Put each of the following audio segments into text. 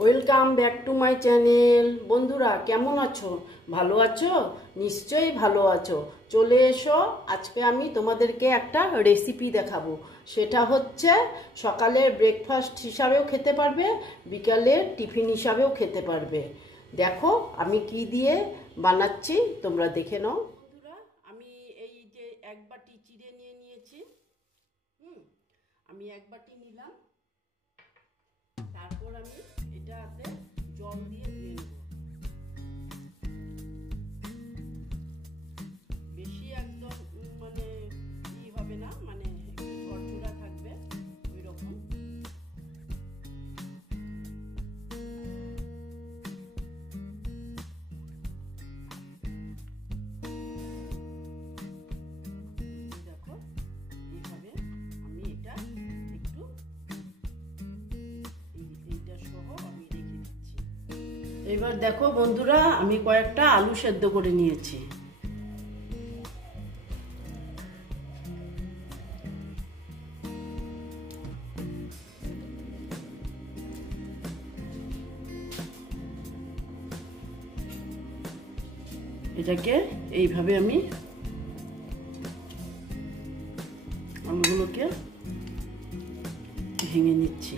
Welcome back to my channel. বন্ধুরা কেমন আছো? ভালো আছো? নিশ্চয়ই ভালো আছো। চলে এসো, আজকে আমি তোমাদেরকে একটা রেসিপি দেখাবো। সেটা হচ্ছে সকালের ব্রেকফাস্ট হিসাবেও খেতে পারবে, বিকালের টিফিন হিসাবেও খেতে পারবে। দেখো আমি কি দিয়ে বানাচ্ছি, তোমরা দেখে নাও। বন্ধুরা আমি এই যে এক বাটি চিড়ে নিয়েছি। আমি এক বাটি নিলাম। তারপর আমি এটাতে জল দিয়ে ধুয়ে নেব। বেশি একদম মানে ই হবে না, মানে একটু ঝরঝরা থাকবে ওই রকম। দেখো এইভাবে আমি এটা একটু এইটা সহ আমি রেখে দিচ্ছি। এবার দেখো বন্ধুরা আমি কয়েকটা আলু সেদ্ধ করে নিয়েছি। এটাকে এইভাবে আমি আলুগুলোকে ভেঙে নিচ্ছি।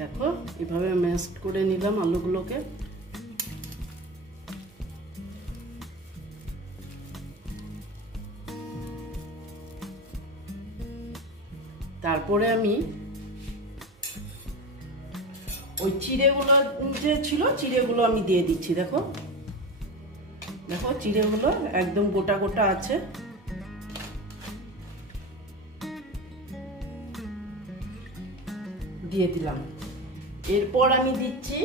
দেখো এভাবে ম্যাশ করে নিলাম আলুগুলোকে। তারপরে আমি ওই চিড়েগুলো যে ছিল চিড়েগুলো আমি দিয়ে দিচ্ছি। দেখো দেখো চিড়েগুলো একদম গোটা গোটা আছে। দিয়ে দিলাম। এরপর আমি দিচ্ছি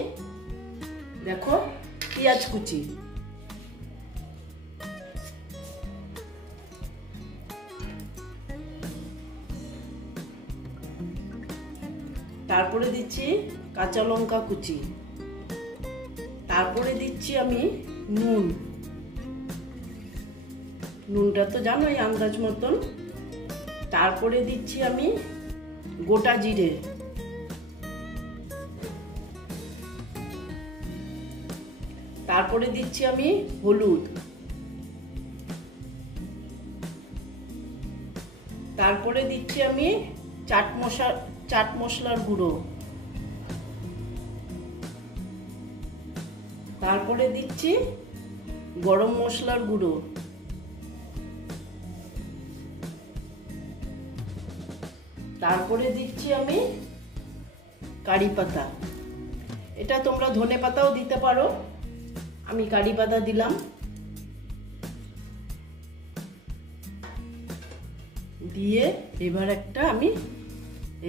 দেখো পেঁয়াজ কুচি। তারপরে দিচ্ছি কাঁচা লঙ্কা কুচি। তারপরে দিচ্ছি আমি নুন। নুনটা তো জানোই আন্দাজ মতন। তারপরে দিচ্ছি আমি গোটা জিরে। তারপরে দিচ্ছি আমি হলুদ। তারপরে দিচ্ছি আমি চাট মশলার গুঁড়ো। তারপরে দিচ্ছি গরম মশলার গুঁড়ো। তারপরে দিচ্ছি আমি কারি পাতা। এটা তোমরা ধনে পাতাও দিতে পারো, আমি কারি পাতা দিলাম। দিয়ে এবার একটা আমি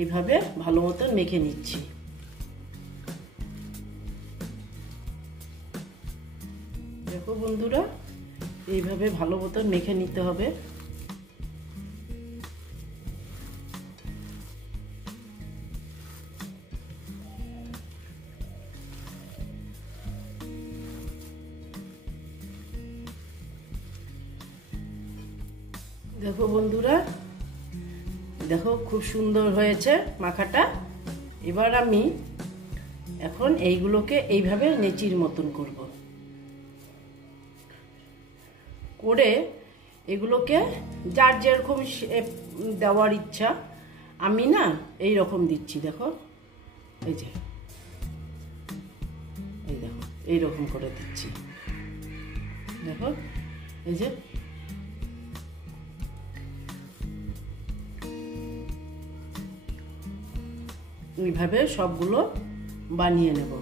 এইভাবে ভালো মতন মেখে নিচ্ছি। দেখো বন্ধুরা এইভাবে ভালো মতন মেখে নিতে হবে। দেখো বন্ধুরা দেখো খুব সুন্দর হয়েছে মাখাটা। এবার আমি এখন এইগুলোকে এইভাবে নেচির মতন করব। করে এগুলোকে যার যেরকম দেওয়ার ইচ্ছা, আমি না এই রকম দিচ্ছি। দেখো এই যে এই দেখো এইরকম করে দিচ্ছি। দেখো এই যে এইভাবে সবগুলো বানিয়ে নেব।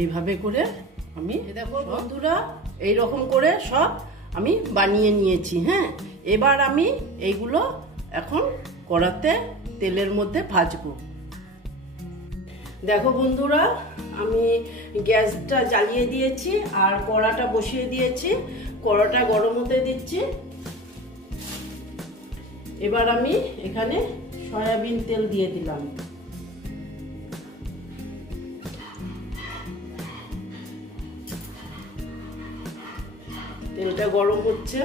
এইভাবে করে আমি দেখো বন্ধুরা এইরকম করে সব আমি বানিয়ে নিয়েছি। হ্যাঁ, এবার আমি এইগুলো এখন কড়াতে তেলের মধ্যে ভাজবো। দেখো বন্ধুরা আমি গ্যাসটা জ্বালিয়ে দিয়েছি আর কড়াটা বসিয়ে দিয়েছি। কড়াটা গরম হতে দিচ্ছি। এবার আমি এখানে সয়াবিন তেল দিয়ে দিলাম। তেলটা গরম হচ্ছে।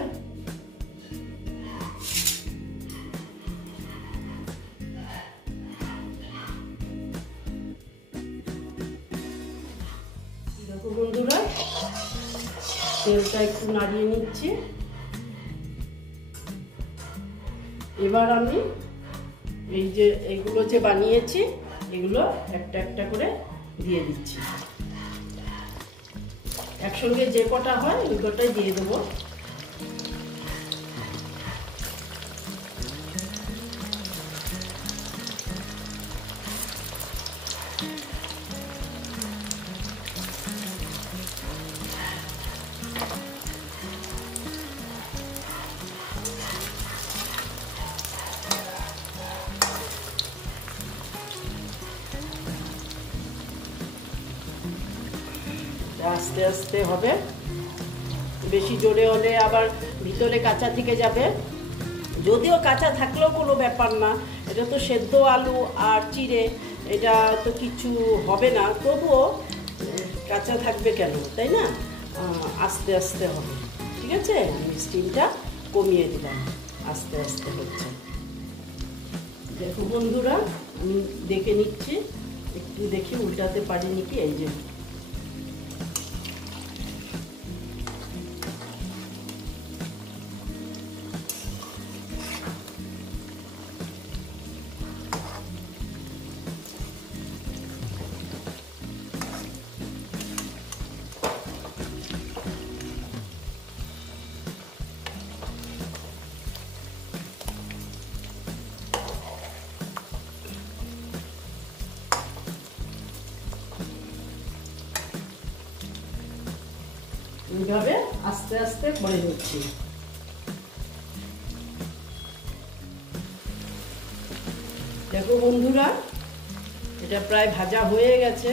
দেখো বন্ধুরা, তেলটা একটু নাড়িয়ে নিচ্ছি। এবার আমি এই যে এগুলো যে বানিয়েছি এগুলো একটা একটা করে দিয়ে দিচ্ছি। একসঙ্গে যে কটা হয় ওই কটাই দিয়ে দেবো। আস্তে আস্তে হবে, বেশি জোরে হলে আবার ভিতরে কাঁচা থেকে যাবে। যদিও কাঁচা থাকলেও কোনো ব্যাপার না, এটা তো সেদ্ধ আলু আর চিড়ে, এটা তো কিছু হবে না, তবুও কাঁচা থাকবে কেন, তাই না? আস্তে আস্তে হবে, ঠিক আছে? আমি স্টিমটা কমিয়ে দিলাম, আস্তে আস্তে হচ্ছে। দেখো বন্ধুরা, আমি দেখে নিচ্ছি, একটু দেখি উল্টাতে পারি নাকি। এই যে এইভাবে আস্তে আস্তে করে নিচ্ছি। দেখো বন্ধুরা, এটা প্রায় ভাজা হয়ে গেছে।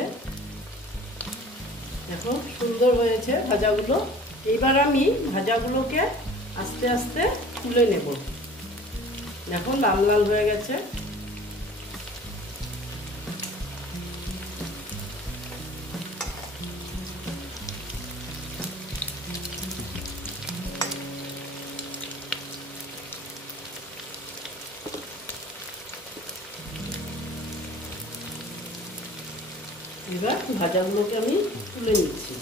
দেখো সুন্দর হয়েছে ভাজাগুলো। এইবার আমি ভাজাগুলোকে আস্তে আস্তে তুলে নেব। দেখো লাল লাল হয়ে গেছে। এবার ভাজাগুলোকে আমি তুলে নিচ্ছি।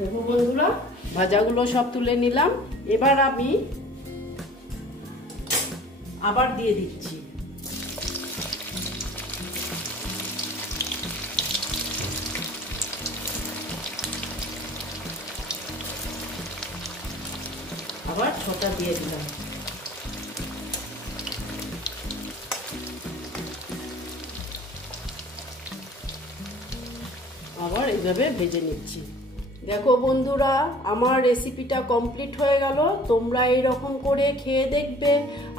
দেখো বন্ধুরা, ভাজাগুলো সব তুলে নিলাম। এবার আমি আবার দিয়ে দিচ্ছি। আবার 6টা দিয়ে দিলাম। আবার এইভাবে ভেজে নিচ্ছি। দেখো বন্ধুরা, আমার রেসিপিটা কমপ্লিট হয়ে গেল। তোমরা এইরকম করে খেয়ে দেখবে,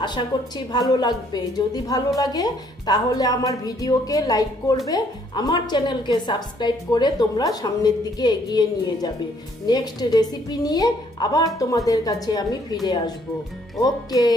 আশা করছি ভালো লাগবে। যদি ভালো লাগে তাহলে আমার ভিডিওকে লাইক করবে, আমার চ্যানেলকে সাবস্ক্রাইব করে তোমরা সামনের দিকে এগিয়ে নিয়ে যাবে। নেক্সট রেসিপি নিয়ে আবার তোমাদের কাছে আমি ফিরে আসব। ওকে।